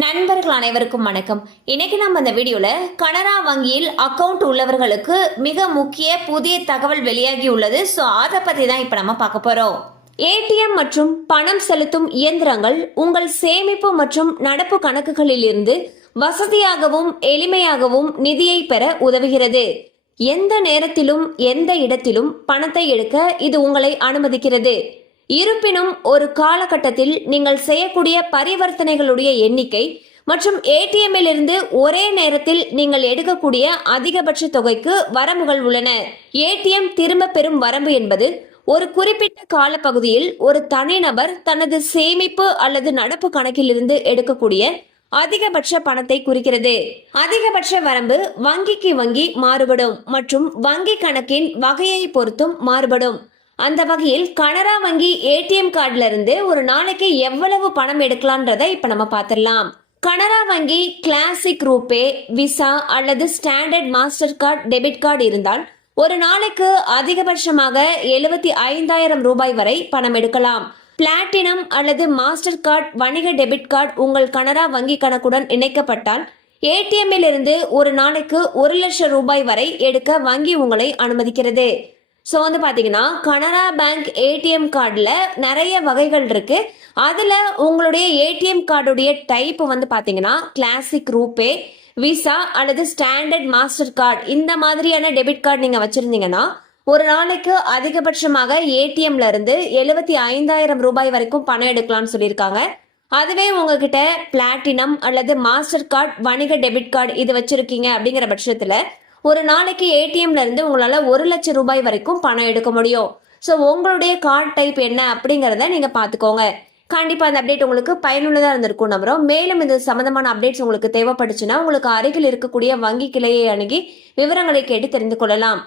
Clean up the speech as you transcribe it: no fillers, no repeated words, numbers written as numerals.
நண்பர்கள் அனைவருக்கும் வணக்கம். இன்னைக்கு நம்ம இந்த வீடியோல கனரா வங்கியில் அக்கவுண்ட் உள்ளவர்களுக்கு மிக முக்கிய புதிய தகவல் வெளியாகி உள்ளது. ஸோ அதை பத்தி தான் இப்ப நம்ம பார்க்க போறோம். ஏடிஎம் மற்றும் பணம் செலுத்தும் இயந்திரங்கள் உங்கள் சேமிப்பு மற்றும் நடப்பு கணக்குகளில் இருந்து வசதியாகவும் எளிமையாகவும் நிதியை பெற உதவுகிறது. எந்த நேரத்திலும் எந்த இடத்திலும் பணத்தை எடுக்க இது உங்களை அனுமதிக்கிறது. இருப்பினும் ஒரு காலகட்டத்தில் நீங்கள் செய்யக்கூடிய பரிவர்த்தனைகளுடைய எண்ணிக்கை மற்றும் ஏடிஎம்மில் இருந்து ஒரே நேரத்தில் நீங்கள் எடுக்கக்கூடிய அதிகபட்ச தொகைக்கு வரம்புகள் உள்ளன. ஏடிஎம் திரும்ப பெறும் வரம்பு என்பது ஒரு குறிப்பிட்ட காலப்பகுதியில் ஒரு தனிநபர் தனது சேமிப்பு அல்லது நடப்பு கணக்கிலிருந்து எடுக்கக்கூடிய அதிகபட்ச பணத்தை குறிக்கிறது. அதிகபட்ச வரம்பு வங்கிக்கு வங்கி மாறுபடும் மற்றும் வங்கி கணக்கின் வகையை பொறுத்தும் மாறுபடும். அந்த வகையில் கனரா வங்கி ஏடிஎம் கார்டுல இருந்து ஒரு நாளைக்கு எவ்வளவு பணம் எடுக்கலாம்ன்றதை இப்ப நம்ம பார்த்திடலாம். கனரா வங்கி கிளாசிக் ரூபே, விசா அல்லது standard master card, debit card இருந்தால் ஒரு நாளைக்கு அதிகபட்சமாக 75,000 ரூபாய் வரை பணம் எடுக்கலாம். பிளாட்டினம் அல்லது மாஸ்டர் கார்டு வணிக டெபிட் கார்டு உங்கள் கனரா வங்கி கணக்குடன் இணைக்கப்பட்டால் ஏடிஎம்மில் இருந்து ஒரு நாளைக்கு 1,00,000 ரூபாய் வரை எடுக்க வங்கி உங்களை அனுமதிக்கிறது. ஸோ பார்த்தீங்கன்னா கனரா பேங்க் ஏடிஎம் கார்டில் நிறைய வகைகள் இருக்கு. அதில் உங்களுடைய ஏடிஎம் கார்டுடைய டைப் பார்த்தீங்கன்னா கிளாசிக் ரூபே, விசா அல்லது ஸ்டாண்டர்ட் மாஸ்டர் கார்டு இந்த மாதிரியான டெபிட் கார்டு நீங்கள் வச்சுருந்தீங்கன்னா ஒரு நாளைக்கு அதிகபட்சமாக ஏடிஎம்ல இருந்து 75,000 ரூபாய் வரைக்கும் பணம் எடுக்கலாம்னு சொல்லியிருக்காங்க. அதுவே உங்ககிட்ட பிளாட்டினம் அல்லது மாஸ்டர் கார்டு வணிக டெபிட் கார்டு இது வச்சிருக்கீங்க அப்படிங்கிற பட்சத்தில் ஒரு நாளைக்கு ஏடிஎம்ல இருந்து உங்களால 1,00,000 ரூபாய் வரைக்கும் பணம் எடுக்க முடியும். ஸோ உங்களுடைய கார்டு டைப் என்ன அப்படிங்கிறத நீங்க பாத்துக்கோங்க. கண்டிப்பா அந்த அப்டேட் உங்களுக்கு பயனுள்ளதா இருந்திருக்கும் நம்புறோம். மேலும் இது சம்பந்தமான அப்டேட்ஸ் உங்களுக்கு தேவைப்படுச்சுன்னா உங்களுக்கு அருகில் இருக்கக்கூடிய வங்கி கிளையை அணுகி விவரங்களை கேட்டு தெரிந்து கொள்ளலாம்.